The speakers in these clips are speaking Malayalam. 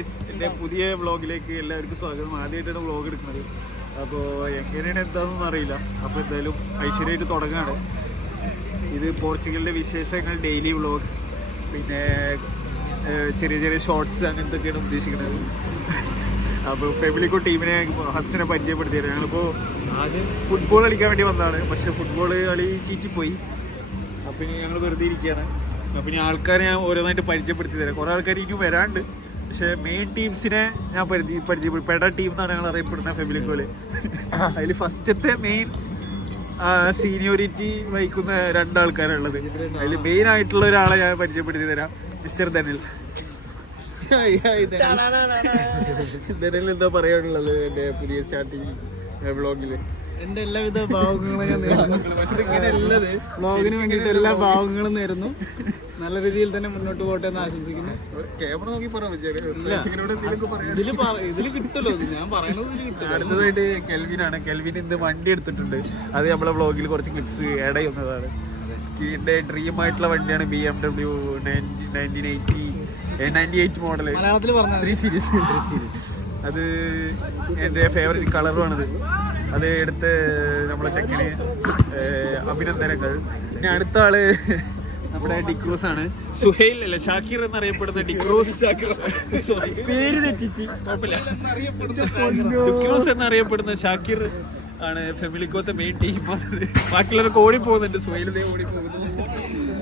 എൻ്റെ പുതിയ വ്ളോഗിലേക്ക് എല്ലാവർക്കും സ്വാഗതം. ആദ്യമായിട്ടാണ് വ്ളോഗ് എടുക്കുന്നത്. അപ്പോൾ എങ്ങനെയാണ് എന്താണെന്നൊന്നും അറിയില്ല. അപ്പോൾ എന്തായാലും ഐശ്വര്യമായിട്ട് തുടങ്ങുകയാണ്. ഇത് പോർച്ചുഗലിൻ്റെ വിശേഷങ്ങൾ, ഡെയിലി വ്ളോഗ്സ്, പിന്നെ ചെറിയ ചെറിയ ഷോർട്സ് അങ്ങനത്തൊക്കെയാണ് ഉദ്ദേശിക്കുന്നത്. അപ്പോൾ ഫെമിലിക്കോ ടീമിനെ ഫസ്റ്റിനെ പരിചയപ്പെടുത്തി തരാം. ഞങ്ങളിപ്പോൾ ആദ്യം ഫുട്ബോൾ കളിക്കാൻ വേണ്ടി വന്നതാണ്. പക്ഷേ ഫുട്ബോൾ കളി ചീറ്റിപ്പോയി. അപ്പോൾ ഇനി ഞങ്ങൾ വെറുതെ ഇരിക്കുകയാണ്. അപ്പോൾ ഇനി ആൾക്കാരെ ഞാൻ ഓരോന്നായിട്ട് പരിചയപ്പെടുത്തി തരാം. കുറേ ആൾക്കാർ ഇനി വരാണ്ട്. പക്ഷേ മെയിൻ ടീംസിനെ ഞാൻ പരിചയപ്പെടും. പെട ടീം എന്നാണ് ഞങ്ങൾ അറിയപ്പെടുന്നത് ഫെമിലിക്കോയിൽ. അതിൽ ഫസ്റ്റത്തെ മെയിൻ സീനിയോറിറ്റി വഹിക്കുന്ന രണ്ടാൾക്കാരുള്ളത്. അതിൽ മെയിൻ ആയിട്ടുള്ള ഒരാളെ ഞാൻ പരിചയപ്പെടുത്തി തരാം. മിസ്റ്റർ ധനിൽ. ധനിൽ എന്താ പറയാനുള്ളത് എൻ്റെ പുതിയ സ്റ്റാർട്ടിങ് വ്ളോഗിൽ? എന്റെ എല്ലാവിധ ഭാവങ്ങളും ഞാൻ നേരുന്നു. വ്ളോഗിന് വേണ്ടിയിട്ട് എല്ലാ ഭാവങ്ങളും നേരുന്നു. നല്ല രീതിയിൽ തന്നെ മുന്നോട്ട് പോട്ടെ എന്ന് ആശംസിക്കുന്നു. ക്യാമറ നോക്കി പറയാൻ ഇതില് കിട്ടുമല്ലോ, ഞാൻ പറയണത് ഇതിൽ കിട്ടും. അടുത്തതായിട്ട് കെൽവിനാണ്. കെൽവിൻ ഇന്ന് വണ്ടി എടുത്തിട്ടുണ്ട്. അത് നമ്മളെ വ്ളോഗിൽ കുറച്ച് ക്ലിപ്സ് ആഡ് ചെയ്യുന്നതാണ്. എൻ്റെ ഡ്രീം ആയിട്ടുള്ള വണ്ടിയാണ് BMW 98 മോഡല്, മലയാളത്തിൽ പറഞ്ഞ 3 സീരീസ്. അത് എൻ്റെ ഫേവറേറ്റ് കളറുമാണിത്. അത് എടുത്ത് നമ്മളെ ചെക്കന് അഭിനന്ദനങ്ങൾ. പിന്നെ അടുത്ത ആള് നമ്മുടെ ഡിക്രൂസ് ആണ്. സുഹൈൽ അല്ല, ഷാക്കിർ എന്നറിയപ്പെടുന്ന ഡിക്രൂസ്. സോറി, പേര് തെറ്റിച്ച്. ഡിക്രൂസ് എന്നറിയപ്പെടുന്ന ഷാക്കിർ ആണ് ഫെമിലിക്കോത്തെ മെയിൻ ടീമാണ്. ബാക്കിയുള്ളവരൊക്കെ ഓടി പോകുന്നുണ്ട്. സുഹൈൽ ദേ ഓടി പോകുന്നു.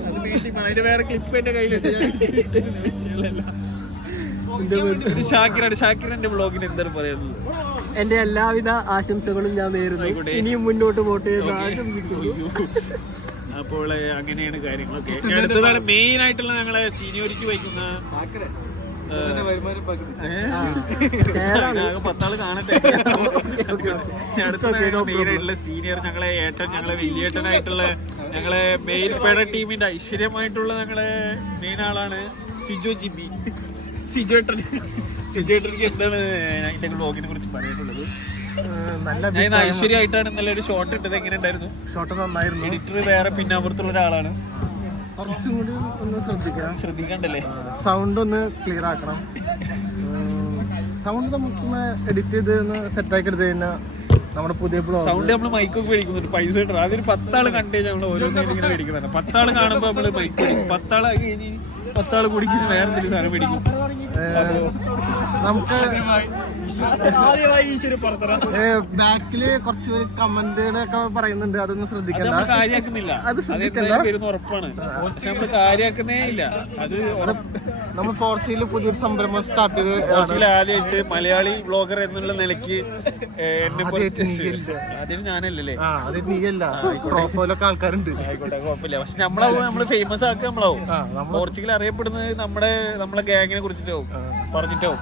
അത് മെയിൻ ടീമാണ്. അതിന്റെ വേറെ ക്ലിപ്പ് എന്റെ കയ്യിലുണ്ട്. വിഷയമല്ല. ഷാക്കിറാണ്. ഷാക്കിറിന്റെ വ്ളോഗിന് എന്താണ് പറയുന്നത്? എന്റെ എല്ലാവിധ ആശംസകളും ഞാൻ നേരുന്നു. ഇനിയും മുന്നോട്ട് പോട്ടെ എന്ന് ആശംസിക്കുന്നു. അപ്പോൾ അങ്ങനെയാണ് കാര്യങ്ങളൊക്കെ. അടുത്തതാണ് മെയിൻ ആയിട്ടുള്ള ഞങ്ങളെ സീനിയോറിറ്റി വഹിക്കുന്ന 10 ആള് കാണട്ടെ. അടുത്തതാണ് മെയിൻ ആയിട്ടുള്ള സീനിയർ, ഞങ്ങളെ ഏട്ടൻ, ഞങ്ങളെ വലിയേട്ടനായിട്ടുള്ള ഞങ്ങളെ മെയിൻ പേട ടീമിന്റെ ഐശ്വര്യമായിട്ടുള്ള ഞങ്ങളെ മെയിൻ ആളാണ് സിജോ ജിബി. സിജോട്ടനിക്ക് എന്താണ് അതിന്റെ വ്ളോഗിനെ കുറിച്ച് പറയാനുള്ളത്? ഞാൻ ഐശ്വര്യമായിട്ടാണ് ഇന്നലെ ഒരു ഷോട്ട് ഇട്ടത്. എങ്ങനെ ഉണ്ടായിരുന്നു? ഷോട്ട് നന്നായിരുന്നു. എഡിറ്റർ വേറെ പിന്നാമ്പുറത്തുള്ള ഒരാളാണ്. കുറച്ചും കൂടി ഒന്ന് ശ്രദ്ധിക്കണ്ടല്ലേ? സൗണ്ട് ഒന്ന് ക്ലിയർ ആക്കണം. സൗണ്ട് നമുക്കൊന്ന് എഡിറ്റ് ചെയ്ത് ഒന്ന് സെറ്റാക്കി എടുത്തു കഴിഞ്ഞാൽ നമ്മുടെ പുതിയ സൗണ്ട് നമ്മൾ മൈക്കൊക്കെ മേടിക്കുന്നുണ്ട്. പൈസ കിട്ടണം. അതൊരു 10 ആള് കണ്ടേ നമ്മൾ ഓരോന്നിങ്ങനെ മേടിക്കുന്നതാണ്. 10 ആള് കാണുമ്പോൾ നമ്മള് മൈക്ക് മേടിക്കും. 10 ആള് കഴിഞ്ഞ് 10 ആള് കുടിക്കുന്ന വേറെ എന്തെങ്കിലും സാധനം മേടിക്കും. നമുക്ക് ബാക്കില് കുറച്ച് പേര് കമന്റുകളൊക്കെ പറയുന്നുണ്ട്. അതൊന്നും ശ്രദ്ധിക്കണ്ട. കാര്യാക്കുന്നില്ല. അത് വരുന്ന ഉറപ്പാണ്. നമ്മള് കാര്യാക്കുന്നേ ഇല്ല. അത് നമ്മൾ പോർച്ചുഗലിൽ പുതിയൊരു സംരംഭം സ്റ്റാർട്ട് ചെയ്ത്. പോർച്ചുഗൽ ആദ്യമായിട്ട് മലയാളി വ്ളോഗർ എന്നുള്ള നിലയ്ക്ക് എന്നെ അതിന് ഞാനല്ലേ? അത് നീയല്ല, പ്രൊഫൈലൊക്കെ ആൾക്കാരുണ്ട്. ആയിക്കോട്ടെ, കുഴപ്പമില്ല. പക്ഷെ നമ്മള് ഫേമസ് ആക്കുക. നമ്മളാവും പോർച്ചുഗൽ അറിയപ്പെടുന്നത് നമ്മളെ ഗാങ്ങിനെ കുറിച്ചിട്ടാവും, പറഞ്ഞിട്ടാവും.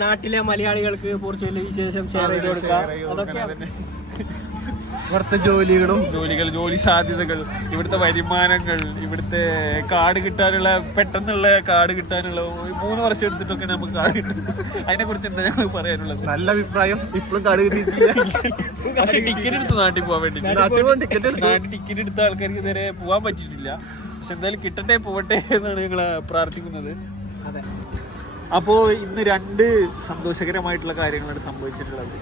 നാട്ടിലെ മലയാളികൾക്ക് പോർച്ചുഗലിലെ വിശേഷം ഷെയർ ചെയ്ത് കൊടുക്കാം. അതൊക്കെ ഇവിടുത്തെ ജോലി സാധ്യതകൾ, ഇവിടുത്തെ വരുമാനങ്ങൾ, ഇവിടുത്തെ കാർഡ് കിട്ടാനുള്ള പെട്ടെന്നുള്ള കാർഡ് കിട്ടാനുള്ള 3 വർഷം എടുത്തിട്ടൊക്കെ നമുക്ക് കാർഡ് കിട്ടും. അതിനെ കുറിച്ച് എന്താ ഞങ്ങൾ പറയാനുള്ളത്? നല്ല അഭിപ്രായം. ഇപ്പോഴും കാർഡ് കിട്ടിയിട്ടില്ല. പക്ഷെ ടിക്കറ്റ് എടുത്ത് നാട്ടിൽ പോകാൻ വേണ്ടി ടിക്കറ്റ് എടുത്ത ആൾക്കാർക്ക് ഇതുവരെ പോകാൻ പറ്റിയിട്ടില്ല. പക്ഷെ എന്തായാലും കിട്ടട്ടെ, പോകട്ടെ എന്നാണ് ഞങ്ങൾ പ്രാർത്ഥിക്കുന്നത്. അതെ. അപ്പോൾ ഇന്ന് 2 സന്തോഷകരമായിട്ടുള്ള കാര്യങ്ങളാണ് സംഭവിച്ചിട്ടുള്ളത്.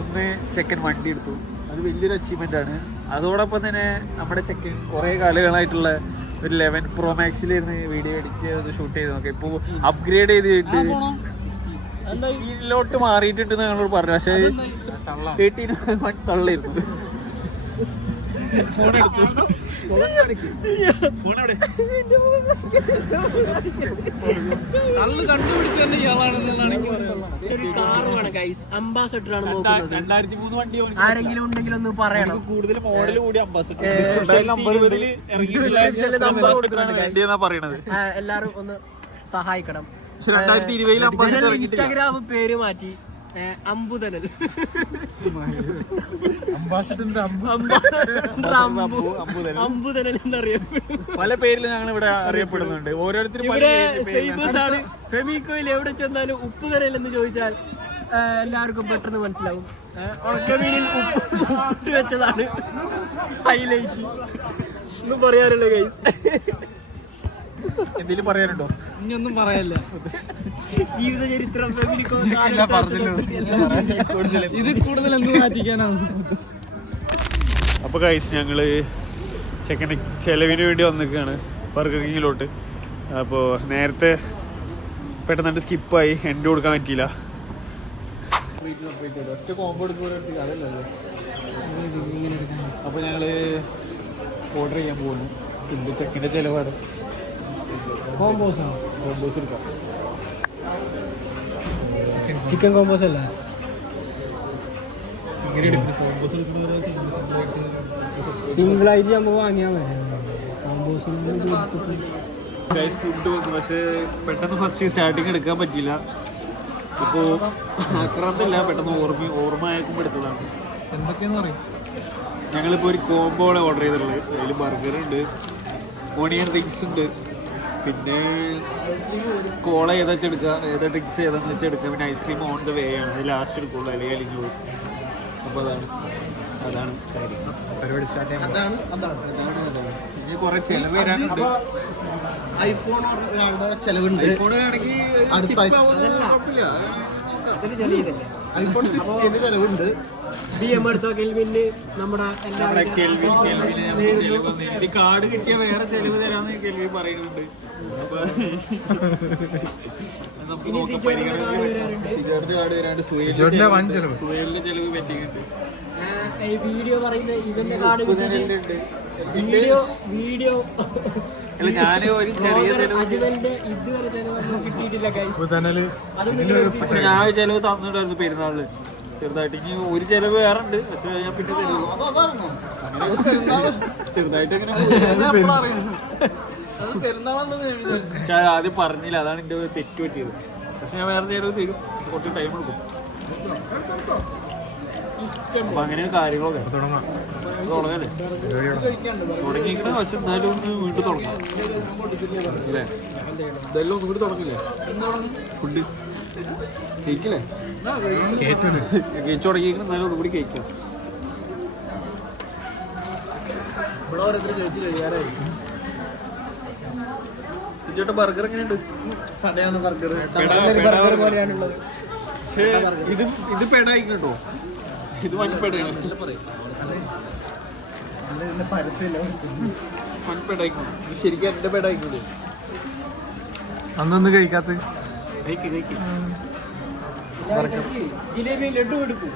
ഒന്ന്, ചെക്കൻ വണ്ടി എടുത്തു. അത് വലിയൊരു അച്ചീവ്മെൻ്റ് ആണ്. അതോടൊപ്പം തന്നെ നമ്മുടെ ചെക്കൻ കുറേ കാലങ്ങളായിട്ടുള്ള ഒരു 11 Pro Maxലായിരുന്നു വീഡിയോ എഡിറ്റ് ചെയ്ത് ഷൂട്ട് ചെയ്ത് നോക്കാം. ഇപ്പോൾ അപ്ഗ്രേഡ് ചെയ്തിട്ട് 18 മാറിയിട്ടുണ്ടെന്ന് ഞങ്ങളോട് പറഞ്ഞു. പക്ഷേ 13 തള്ളായിരുന്നു. ഫോൺ എടുത്തു. കണ്ടുപിടിച്ചെന്നെ ഇയാളാണെന്നാണ് എനിക്ക് പറയുന്നത്. ഒരു കാർ വേണം ഗൈസ്, അംബാസഡർ ആണ് നോക്കുന്നത്. 2003 വണ്ടി ആരെങ്കിലും ഉണ്ടെങ്കിൽ ഒന്ന് പറയണം. കൂടുതൽ മോഡൽ കൂടി അംബാസഡർ പറയണത്. എല്ലാരും ഒന്ന് സഹായിക്കണം. 2020 അംബാസഡർ ഇൻസ്റ്റാഗ്രാം പേര് മാറ്റി അമ്പുതനൽ. അമ്പുതനൽ എന്നറിയപ്പെടും. പല പേരിൽ ഞങ്ങൾ ഇവിടെ അറിയപ്പെടുന്നുണ്ട്. ഓരോരുത്തരും ഫേമസ് ആണ്. ഫെമിക്കോയിൽ എവിടെ ചെന്നാലും ഉപ്പുതനൽ എന്ന് ചോദിച്ചാൽ എല്ലാവർക്കും പെട്ടെന്ന് മനസ്സിലാവും. ഉണക്കമീനിൽ ഉപ്പ് വെച്ചതാണ് ഹൈലൈറ്റ്. ഒന്നും പറയാറില്ല ഗൈസ്. എന്തെങ്കിലും പറയാനുണ്ടോ? ഇനിയൊന്നും പറയല്ല. ജീവിത ചരിത്രം ഇത് കൂടുതൽ എന്ത് മാറ്റിക്കാനാണ്. അപ്പോൾ ഗൈസ് ഞങ്ങൾ ചെക്കൻ്റെ ചിലവിന് വേണ്ടി വന്നിരിക്കുകയാണ് ബർഗർ കിങ്ങിലോട്ട്. അപ്പോൾ നേരത്തെ പെട്ടെന്ന് സ്കിപ്പായി, എൻ്റെ കൊടുക്കാൻ പറ്റിയില്ല. ഒറ്റ കോമ്പോ എടുക്കുക അതല്ലല്ലോ. അപ്പോൾ ഞങ്ങൾ ഓർഡർ ചെയ്യാൻ പോകുന്നു. ഫുഡ് ചെക്കൻ്റെ ചിലവാണ്. കോമ്പോസ് എടുക്കാം. ചിക്കൻ കോമ്പോസ് അല്ല, സിംഗിളായിട്ട് നമുക്ക് വാങ്ങിയാൽ മതി. ഗൈസ് ഫുഡ് വന്നു, പക്ഷേ പെട്ടെന്ന് ഫസ്റ്റ് സ്റ്റാർട്ടിങ് എടുക്കാൻ പറ്റിയില്ല. ഇപ്പോൾ ആക്രാന്തല്ല, പെട്ടെന്ന് ഓർമ്മ ആയക്കുമ്പോൾ എടുത്തതാണ്. എന്തൊക്കെയാന്ന് പറയും. ഞങ്ങളിപ്പോൾ ഒരു കോംബോ ആണ് ഓർഡർ ചെയ്തിട്ടുള്ളത്. അതിൽ ബർഗറുണ്ട്, ഓണിയൻ റിങ്സ് ഉണ്ട്, പിന്നെ കോള ഏതാ വെച്ചെടുക്കുക, ഏതാ ഡ്രിങ്ക്സ് ഏതാണെന്ന് വെച്ചാൽ എടുക്കുക. പിന്നെ ഐസ്ക്രീം ഓൺ ദ വേ ആണ്, അത് ലാസ്റ്റ് എടുക്കുള്ളൂ, അല്ലെങ്കിൽ അലിഞ്ഞു പോകും. അപ്പോൾ അതാണ് കാര്യം. പരിപാടി സ്റ്റാർട്ട് ചെയ്യാൻ ഇനി കുറേ ചിലവ് വരാനുണ്ട്. ഐഫോൺ ചെലവുണ്ട്. ഐഫോണാണെങ്കിൽ ഐഫോൺ 16 ചെലവുണ്ട്. BM എടുത്തോ കെൽവിന് നമ്മുടെ കാർഡ് കിട്ടിയ വേറെ ചെലവ് തരാന്ന് കെൽവി പറയുന്നുണ്ട്. നമുക്ക് നോക്കാം, പരിഗണന കാർഡ് വരാണ്ട് സുഹേലിന്റെ ചെലവ് പെൻഡിങ് ഉണ്ട്. വീഡിയോ പറയുന്ന ഇവന്റെ കാർഡ് വീഡിയോ അല്ല, ഞാൻ ഒരു ചെറിയ ഇതുവരെ ചെലവൊന്നും കിട്ടിയിട്ടില്ല. പക്ഷെ ഞാൻ ചെലവ് തന്നിട്ടായിരുന്നു പെരുന്നാളില് ചെറുതായിട്ട്. ഇനി ഒരു ചെലവ് വേറെ ഉണ്ട്, പക്ഷെ ഞാൻ പിന്നെ ചെറുതായിട്ട് പക്ഷെ ആദ്യം പറഞ്ഞില്ല, അതാണ് എന്റെ തെറ്റ് പറ്റിയത്. പക്ഷെ ഞാൻ വേറെ ചെലവ് തരും, കുറച്ച് ടൈം എടുക്കും. അപ്പൊ അങ്ങനെ കാര്യങ്ങളൊക്കെ തുടങ്ങല്ലേ, തുടങ്ങിയിരിക്കണ. പക്ഷെ എന്നാലും ഒന്ന് വീണ്ടും തുടങ്ങാം അല്ലേ? ഇതെല്ലാം ഒന്നും കൂടി തുടങ്ങില്ലേ ഫുഡ്? കേക്കില്ലേ? കേക്ക് തുടങ്ങിയിരിക്കണം, എന്നാലും ഒന്നും കൂടി കേക്ക്. ചേട്ടാ ബർഗർ എങ്ങനെയുണ്ട്? പക്ഷേ ഇത് പെടായിക്കും കേട്ടോ, ഇത് വൻപെടയാണ്. വൻപെടായിക്കും, ഇത് ശരിക്കും എന്റെ പെടായിക്കും. അന്നൊന്നും കഴിക്കാത്ത ജിലേബി ലഡു എടുക്കും.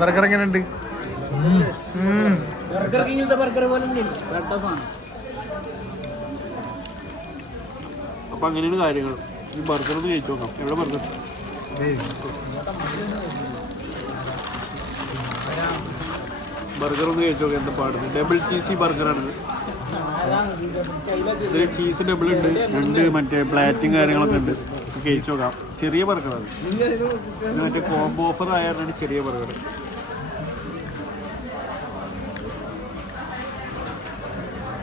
ബർഗർ എങ്ങനെയുണ്ട്? ബർഗർ കിങ്ങിലത്തെ ബർഗർ പോലെ അപ്പൊ അങ്ങനെയാണ് കാര്യങ്ങൾ. ഈ ബർഗർ ഒന്ന് കഴിച്ചു നോക്കാം. എവിടെ ബർഗർ? ബർഗർ ഒന്ന് കഴിച്ചു നോക്കാം എന്താ പാടുന്നത്. ഡബിൾ ചീസി ബർഗറാണിത്. ഇതിൽ ചീസ് ഡബിൾ ഉണ്ട്, രണ്ട് മറ്റേ പ്ലാറ്റും കാര്യങ്ങളൊക്കെ ഉണ്ട്. കഴിച്ചു നോക്കാം. ചെറിയ ബർഗറാണ് ഇത്, മറ്റേ കോംബോ ഓഫർ ആയാണ് ചെറിയ ബർഗർ.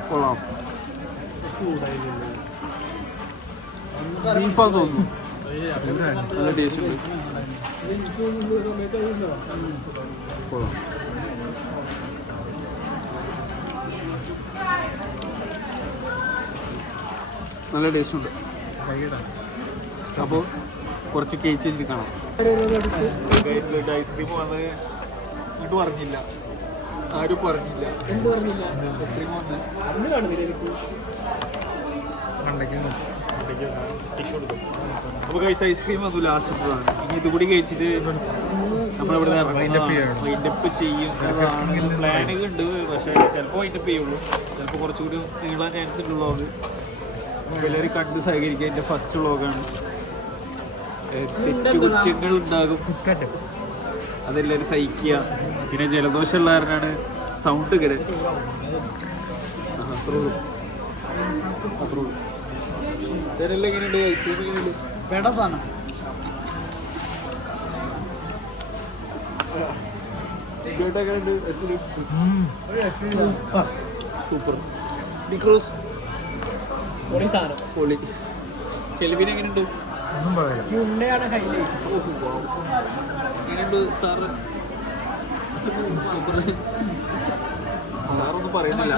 കൊള്ളാം. ബീഫാന്ന് തോന്നുന്നു, നല്ല ടേസ്റ്റ് ഉണ്ട്. കൊള്ളാം. നല്ല ടേസ്റ്റ് ഉണ്ട്. അപ്പോൾ കുറച്ച് കേക്ക് എനിക്ക് കാണാം. ഐസ്ക്രീം വന്ന് ഇങ്ങോട്ട് പറഞ്ഞില്ല, ആരും പറഞ്ഞില്ല. എന്ത് പറഞ്ഞില്ല? ഐസ്ക്രീം വന്ന് അന്ന് കാണുന്നില്ല എനിക്ക്. അപ്പോൾ കഴിച്ച ഐസ്ക്രീം വന്നു ലാസ്റ്റ്. ഇനി ഇതുകൂടി കഴിച്ചിട്ട് നമ്മളിവിടെ വൈൻഡപ്പ് ചെയ്യും. പ്ലാനുകൾ ഉണ്ട്, പക്ഷേ ചിലപ്പോൾ വൈൻഡപ്പ് ചെയ്യുള്ളൂ, ചിലപ്പോൾ കുറച്ചുകൂടി നീളാൻ ചാൻസ് ഉള്ള വ്ളോഗ്. എല്ലാവരും കണ്ട് സഹകരിക്കുക. എൻ്റെ ഫസ്റ്റ് വ്ളോഗാണ്. തെറ്റുകുറ്റങ്ങൾ ഉണ്ടാകും, അതെല്ലാവരും സഹിക്കുക. പിന്നെ ജലദോഷമുള്ള കാരനാണ് സൗണ്ട് കേട്. അത്രയുള്ളൂ. ഇതിനെല്ലാം എങ്ങനെയുണ്ട്? ഐസ്ക്രീം എങ്ങനെയുണ്ട്? വേണ്ട സാധനം. സൂപ്പർ. ഡിക്രൂസ് പൊളി സാധനം. പൊളി. കെൽവിൻ എങ്ങനെയുണ്ട്? ഉണ്ടയാണ് ഹൈലൈറ്റ്. എങ്ങനെയുണ്ട് സാറ്? സൂപ്പർ. സാറൊന്നും പറയുന്നില്ല.